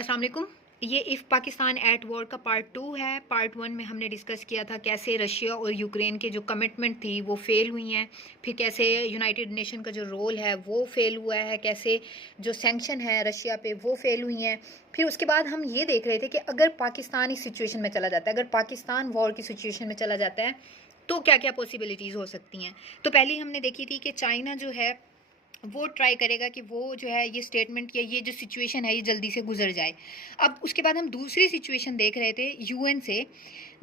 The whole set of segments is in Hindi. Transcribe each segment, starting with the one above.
अस्सलाम वालेकुम। ये इफ़ पाकिस्तान एट वॉर का पार्ट 2 है। पार्ट 1 में हमने डिस्कस किया था कैसे रशिया और यूक्रेन के जो कमिटमेंट थी वो फ़ेल हुई हैं। फिर कैसे यूनाइटेड नेशन का जो रोल है वो फ़ेल हुआ है, कैसे जो सैंक्शन है रशिया पे वो फ़ेल हुई हैं। फिर उसके बाद हम ये देख रहे थे कि अगर पाकिस्तान इस सिचुएशन में चला जाता है, अगर पाकिस्तान वॉर की सिचुएशन में चला जाता है तो क्या-क्या पॉसिबिलिटीज़ हो सकती हैं। तो पहली हमने देखी थी कि चाइना जो है वो ट्राई करेगा कि वो जो है ये स्टेटमेंट या ये जो सिचुएशन है ये जल्दी से गुजर जाए। अब उसके बाद हम दूसरी सिचुएशन देख रहे थे यूएन से।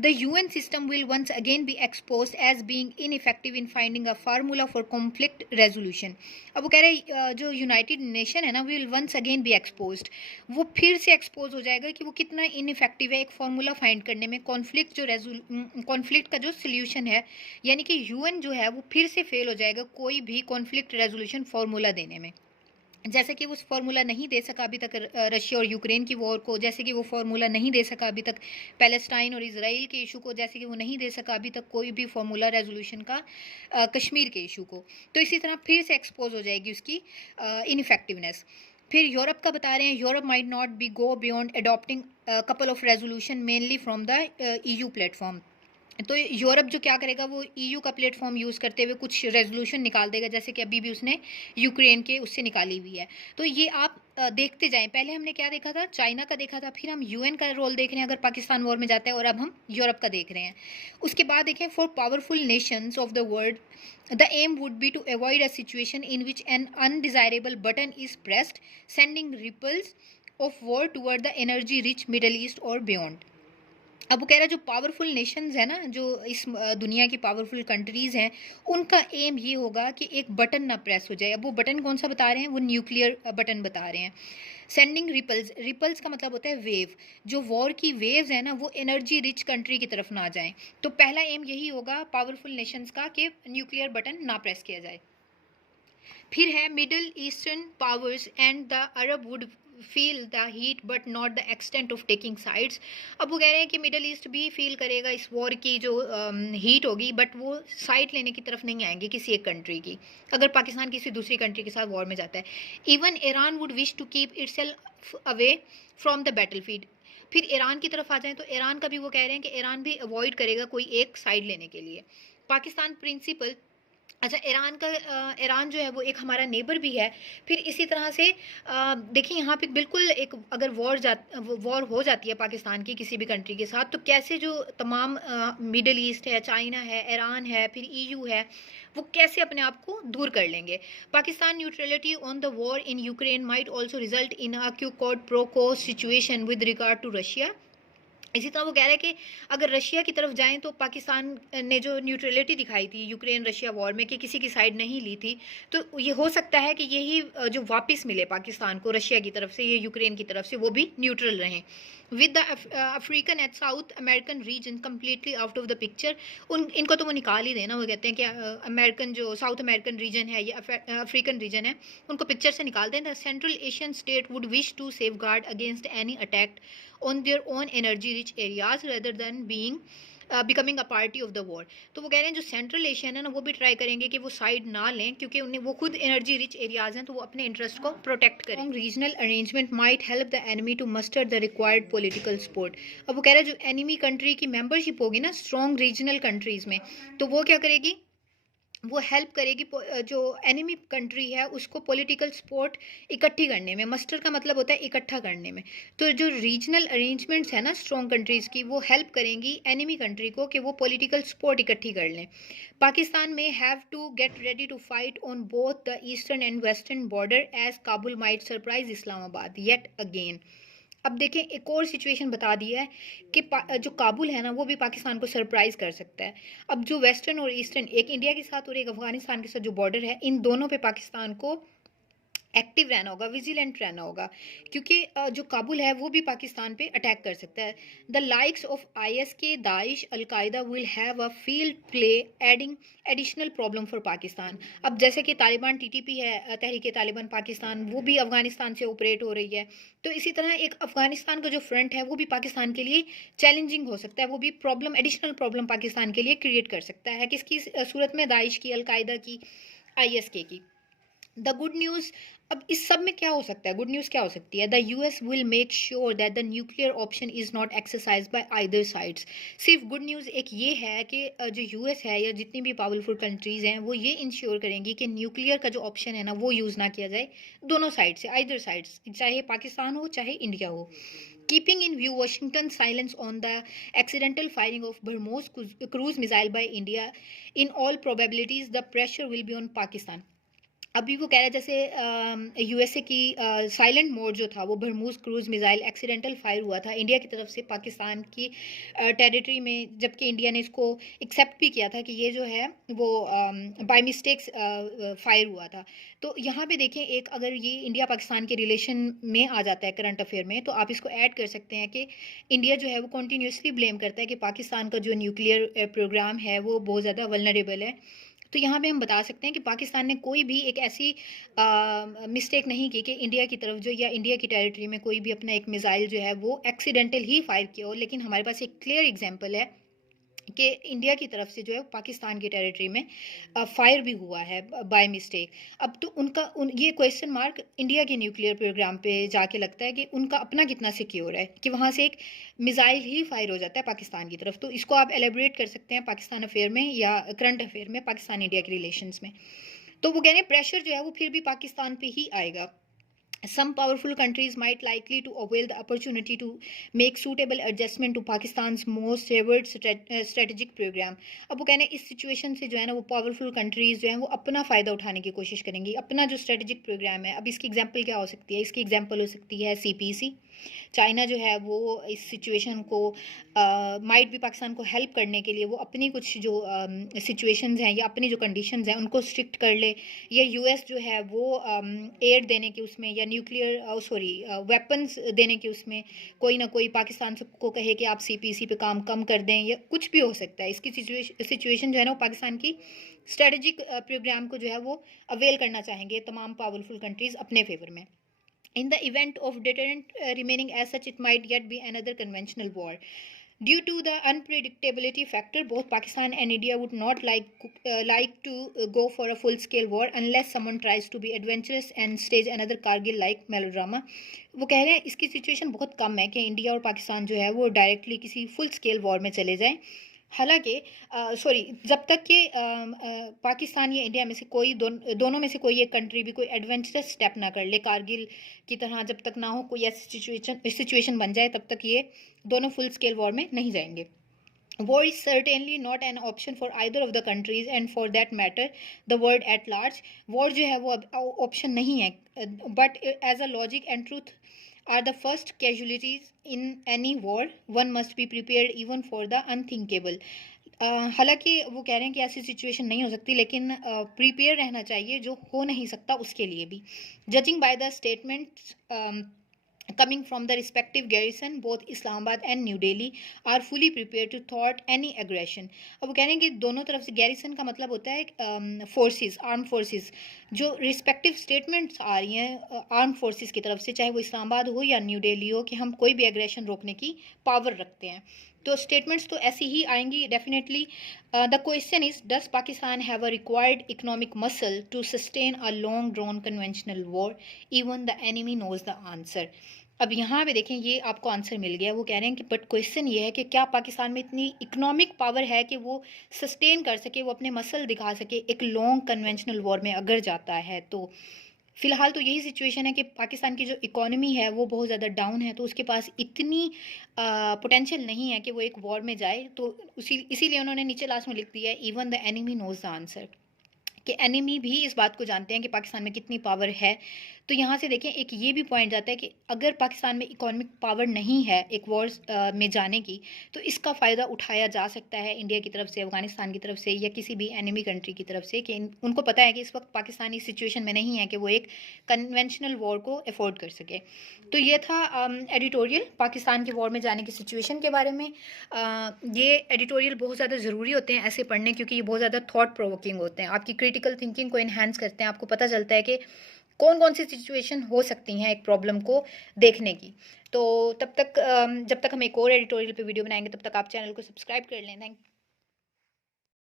The UN system will once again be exposed as being ineffective in finding a formula for conflict resolution. अब वो कह रहे हैं जो यूनाइटेड नेशन है ना will once again be exposed, वो फिर से एक्सपोज हो जाएगा कि वो कितना इनइफेक्टिव है एक फार्मूला फाइंड करने में, कॉन्फ्लिक्ट का जो सोल्यूशन है। यानी कि यूएन जो है वो फिर से फेल हो जाएगा कोई भी कॉन्फ्लिक्ट रेजोल्यूशन फार्मूला देने में। जैसे कि वो फार्मूला नहीं दे सका अभी तक रशिया और यूक्रेन की वॉर को, जैसे कि वो फार्मूला नहीं दे सका अभी तक पैलेस्टाइन और इसराइल के इशू को, जैसे कि वो नहीं दे सका अभी तक कोई भी फार्मूला रेजोल्यूशन का कश्मीर के इशू को। तो इसी तरह फिर से एक्सपोज हो जाएगी उसकी इनइफेक्टिवनेस। फिर यूरोप का बता रहे हैं, Europe might not be go beyond adopting couple of resolution mainly from the EU platform. तो यूरोप जो क्या करेगा वो ईयू का प्लेटफॉर्म यूज़ करते हुए कुछ रेजोल्यूशन निकाल देगा, जैसे कि अभी भी उसने यूक्रेन के उससे निकाली हुई है। तो ये आप देखते जाएं। पहले हमने क्या देखा था, चाइना का देखा था, फिर हम यूएन का रोल देख रहे हैं अगर पाकिस्तान वॉर में जाता है, और अब हम यूरोप का देख रहे हैं। उसके बाद देखें, for powerful nations of the world the aim would be to avoid a situation in which an undesirable button is pressed sending ripples of war toward the energy rich Middle East और बियॉन्ड। अब वो कह रहा है जो पावरफुल नेशंस है ना, जो इस दुनिया की पावरफुल कंट्रीज़ हैं, उनका एम ये होगा कि एक बटन ना प्रेस हो जाए। अब वो बटन कौन सा बता रहे हैं, वो न्यूक्लियर बटन बता रहे हैं। सेंडिंग रिपल्स, रिपल्स का मतलब होता है वेव। जो वॉर की वेव्स है ना वो एनर्जी रिच कंट्री की तरफ ना जाएं। तो पहला एम यही होगा पावरफुल नेशंस का कि न्यूक्लियर बटन ना प्रेस किया जाए। फिर है middle eastern powers and the Arab would feel the heat but not the extent of taking sides. अब वो कह रहे हैं कि मिडल ईस्ट भी फील करेगा इस वॉर की जो हीट होगी, बट वो साइड लेने की तरफ नहीं आएंगे किसी एक कंट्री की, अगर पाकिस्तान किसी दूसरी कंट्री के साथ वॉर में जाता है। Even Iran would wish to keep itself away from the battlefield. फिर ईरान की तरफ आ जाएं तो ईरान का भी वो कह रहे हैं कि ईरान भी अवॉइड करेगा कोई एक साइड लेने के लिए। पाकिस्तान प्रिंसिपल, अच्छा ईरान का ईरान जो है वो एक हमारा नेबर भी है। फिर इसी तरह से देखिए यहाँ पे बिल्कुल एक अगर वॉर हो जाती है पाकिस्तान की किसी भी कंट्री के साथ, तो कैसे जो तमाम मिडल ईस्ट है, चाइना है, ईरान है, फिर ईयू है, वो कैसे अपने आप को दूर कर लेंगे। Pakistan neutrality on the war in Ukraine might also result in a quid pro quo situation with regard to Russia. इसी तरह वो कह रहा है कि अगर रशिया की तरफ जाएं तो पाकिस्तान ने जो न्यूट्रलिटी दिखाई थी यूक्रेन रशिया वॉर में कि किसी की साइड नहीं ली थी, तो ये हो सकता है कि यही जो वापस मिले पाकिस्तान को रशिया की तरफ से, ये यूक्रेन की तरफ से वो भी न्यूट्रल रहें। With the African and south American region completely out of the picture. उन इनको तो वो निकाल ही देना, वो कहते हैं कि अमेरिकन जो साउथ अमेरिकन रीजन है या अफ्रीकन रीजन है उनको पिक्चर से निकाल दें। The Central Asian state would wish to safeguard against any attack on their own energy rich areas rather than being becoming a party of the war. तो वो कह रहे हैं जो सेंट्रल एशियन है ना वो भी ट्राई करेंगे कि वो साइड ना लें, क्योंकि उन्हें वो खुद एनर्जी रिच एरियाज हैं तो वो अपने इंटरेस्ट को प्रोटेक्ट करें। Regional arrangement might help the enemy to muster the required political support. अब वो कह रहे हैं जो एनिमी कंट्री की मेंबरशिप होगी ना स्ट्रॉन्ग रीजनल कंट्रीज में, तो वो क्या करेगी, वो हेल्प करेगी जो एनिमी कंट्री है उसको पॉलिटिकल सपोर्ट इकट्ठी करने में। मस्टर का मतलब होता है इकट्ठा करने में। तो जो रीजनल अरेंजमेंट्स है ना स्ट्रॉन्ग कंट्रीज़ की, वो हेल्प करेंगी एनिमी कंट्री को कि वो पॉलिटिकल सपोर्ट इकट्ठी कर लें। Pakistan may have to get ready to fight on both the eastern and western border as Kabul might surprise Islamabad yet again. अब देखें एक और सिचुएशन बता दिया है कि जो काबुल है ना वो भी पाकिस्तान को सरप्राइज कर सकता है। अब जो वेस्टर्न और ईस्टर्न, एक इंडिया के साथ और एक अफगानिस्तान के साथ जो बॉर्डर है, इन दोनों पे पाकिस्तान को एक्टिव रहना होगा, विजिलेंट रहना होगा, क्योंकि जो काबुल है वो भी पाकिस्तान पे अटैक कर सकता है। The likes of ISK, Daesh, al Qaeda will have a field play adding additional problem for Pakistan. अब जैसे कि तालिबान TTP है, तहरीक तालिबान पाकिस्तान, वो भी अफगानिस्तान से ऑपरेट हो रही है। तो इसी तरह एक अफगानिस्तान का जो फ्रंट है वो भी पाकिस्तान के लिए चैलेंजिंग हो सकता है, वो भी प्रॉब्लम, एडिशनल प्रॉब्लम पाकिस्तान के लिए क्रिएट कर सकता है। किसकी सूरत में, दाइश की, अलकायदा की, ISK की। द गुड न्यूज़, अब इस सब में क्या हो सकता है, गुड न्यूज़ क्या हो सकती है? The US will make sure that the nuclear option is not exercise by either sides. सिर्फ गुड न्यूज़ एक ये है कि जो यूएस है या जितनी भी पावरफुल कंट्रीज़ हैं वो ये इंश्योर करेंगी कि न्यूक्लियर का जो ऑप्शन है ना वो यूज़ ना किया जाए दोनों साइड से, आइदर साइड्स, चाहे पाकिस्तान हो चाहे इंडिया हो। Keeping in view Washington's silence on the accidental firing of BrahMos cruise missile by India, in all probabilities the pressure will be on Pakistan. अभी वो कह रहा है जैसे यूएसए की साइलेंट मोड जो था वो बरमूज क्रूज मिसाइल एक्सीडेंटल फायर हुआ था इंडिया की तरफ से पाकिस्तान की टेरिटरी में, जबकि इंडिया ने इसको एक्सेप्ट भी किया था कि ये जो है वो बाय मिस्टेक्स फायर हुआ था। तो यहाँ पे देखें, एक अगर ये इंडिया पाकिस्तान के रिलेशन में आ जाता है करंट अफेयर में, तो आप इसको ऐड कर सकते हैं कि इंडिया जो है वो कॉन्टीन्यूसली ब्लेम करता है कि पाकिस्तान का जो न्यूक्लियर प्रोग्राम है वो बहुत ज़्यादा वल्नरेबल है। तो यहाँ पे हम बता सकते हैं कि पाकिस्तान ने कोई भी एक ऐसी मिस्टेक नहीं की कि इंडिया की तरफ जो या इंडिया की टेरिटरी में कोई भी अपना एक मिसाइल जो है वो एक्सीडेंटल ही फायर किया हो। लेकिन हमारे पास एक क्लियर एग्जांपल है कि इंडिया की तरफ से जो है पाकिस्तान की टेरिटरी में फायर भी हुआ है बाय मिस्टेक। अब तो ये क्वेश्चन मार्क इंडिया के न्यूक्लियर प्रोग्राम पे जाके लगता है कि उनका अपना कितना सिक्योर है कि वहाँ से एक मिसाइल ही फायर हो जाता है पाकिस्तान की तरफ। तो इसको आप एलेबरेट कर सकते हैं पाकिस्तान अफेयर में या करंट अफेयर में, पाकिस्तान इंडिया के रिलेशंस में। तो वो कह रहे हैं प्रेशर जो है वो फिर भी पाकिस्तान पे ही आएगा। Some powerful countries might likely to avail the opportunity to make suitable adjustment to Pakistan's most favored strategic program. अब वो कहने इस सिचुएशन से जो है ना वो पावरफुल कंट्रीज जो हैं वो अपना फ़ायदा उठाने की कोशिश करेंगी, अपना जो स्ट्रेटेजिक प्रोग्राम है। अब इसकी एग्जांपल क्या हो सकती है? इसकी एग्जांपल हो सकती है सीपीसी। चाइना जो है वो इस सिचुएशन को माइट भी पाकिस्तान को हेल्प करने के लिए वो अपनी कुछ जो सिचुएशंस हैं या अपनी जो कंडीशंस हैं उनको स्ट्रिक्ट कर ले, या यूएस जो है वो एड देने के उसमें या न्यूक्लियर वेपन्स देने के उसमें कोई ना कोई पाकिस्तान को कहे कि आप सीपीसी पे काम कम कर दें, या कुछ भी हो सकता है। इसकी सिचुएशन जो है ना वो पाकिस्तान की स्ट्रेटेजिक प्रोग्राम को जो है वो अवेल करना चाहेंगे तमाम पावरफुल कंट्रीज अपने फेवर में। In the event of deterrent remaining as such, it might yet be another conventional war. Due to the unpredictability factor, both Pakistan and India would not like to go for a full-scale war unless someone tries to be adventurous and stage another Kargil-like melodrama. वो कह रहे हैं इसकी सिचुएशन बहुत कम है कि इंडिया और पाकिस्तान जो है वो डायरेक्टली किसी फुल स्केल वॉर में चले जाएं। हालांकि जब तक कि पाकिस्तान या इंडिया में से कोई दोनों में से कोई एक कंट्री भी कोई एडवेंचरस स्टेप ना कर ले कारगिल की तरह, जब तक ना हो कोई ऐसी सिचुएशन बन जाए, तब तक ये दोनों फुल स्केल वॉर में नहीं जाएंगे। War is certainly not an option for either of the countries and for that matter the world at large. War जो है वो ऑप्शन नहीं है, but as a logic and truth are the first casualties in any war. One must be prepared even for the unthinkable. हालांकि वो कह रहे हैं कि ऐसी सिचुएशन नहीं हो सकती, लेकिन प्रिपेयर रहना चाहिए जो हो नहीं सकता उसके लिए भी। Judging by the statements coming from the respective garrison, both Islamabad and New Delhi are fully prepared to thwart any aggression. अब वो कह रहे हैं कि दोनों तरफ से, गैरिसन का मतलब होता है फोर्सेस, आर्म फोर्सेस। जो रिस्पेक्टिव स्टेटमेंट्स आ रही हैं आर्म फोर्सेस की तरफ से, चाहे वो इस्लामाबाद हो या न्यू दिल्ली हो, कि हम कोई भी एग्रेशन रोकने की पावर रखते हैं, तो स्टेटमेंट्स तो ऐसी ही आएंगी definitely. The question is, does Pakistan have a required economic muscle to sustain a long drawn conventional war? Even the enemy knows the answer. अब यहाँ पे देखें ये आपको आंसर मिल गया। वो कह रहे हैं कि बट क्वेश्चन ये है कि क्या पाकिस्तान में इतनी इकोनॉमिक पावर है कि वो सस्टेन कर सके, वो अपने मसल दिखा सके एक लॉन्ग कन्वेंशनल वॉर में अगर जाता है तो। फिलहाल तो यही सिचुएशन है कि पाकिस्तान की जो इकोनॉमी है वो बहुत ज़्यादा डाउन है, तो उसके पास इतनी पोटेंशियल नहीं है कि वो एक वॉर में जाए। तो इसीलिए उन्होंने नीचे लास्ट में लिख दिया है, even the enemy knows the answer, कि एनिमी भी इस बात को जानते हैं कि पाकिस्तान में कितनी पावर है। तो यहाँ से देखें एक ये भी पॉइंट जाता है कि अगर पाकिस्तान में इकोनॉमिक पावर नहीं है एक वॉर में जाने की, तो इसका फ़ायदा उठाया जा सकता है इंडिया की तरफ से, अफगानिस्तान की तरफ से, या किसी भी एनिमी कंट्री की तरफ से, कि उनको पता है कि इस वक्त पाकिस्तान इस सिचुएशन में नहीं है कि वो एक कन्वेंशनल वॉर को अफोर्ड कर सके। तो ये था एडिटोरियल पाकिस्तान के वॉर में जाने की सिचुएशन के बारे में। ये एडिटोरियल बहुत ज़्यादा ज़रूरी होते हैं ऐसे पढ़ने, क्योंकि ये बहुत ज़्यादा थॉट प्रोवोकिंग होते हैं, आपकी क्रिटिकल थिंकिंग को इन्हांस करते हैं। आपको पता चलता है कि कौन कौन सी सिचुएशन हो सकती हैं एक प्रॉब्लम को देखने की। तो तब तक जब तक हम एक और एडिटोरियल पे वीडियो बनाएंगे, तब तक आप चैनल को सब्सक्राइब कर लें। थैंक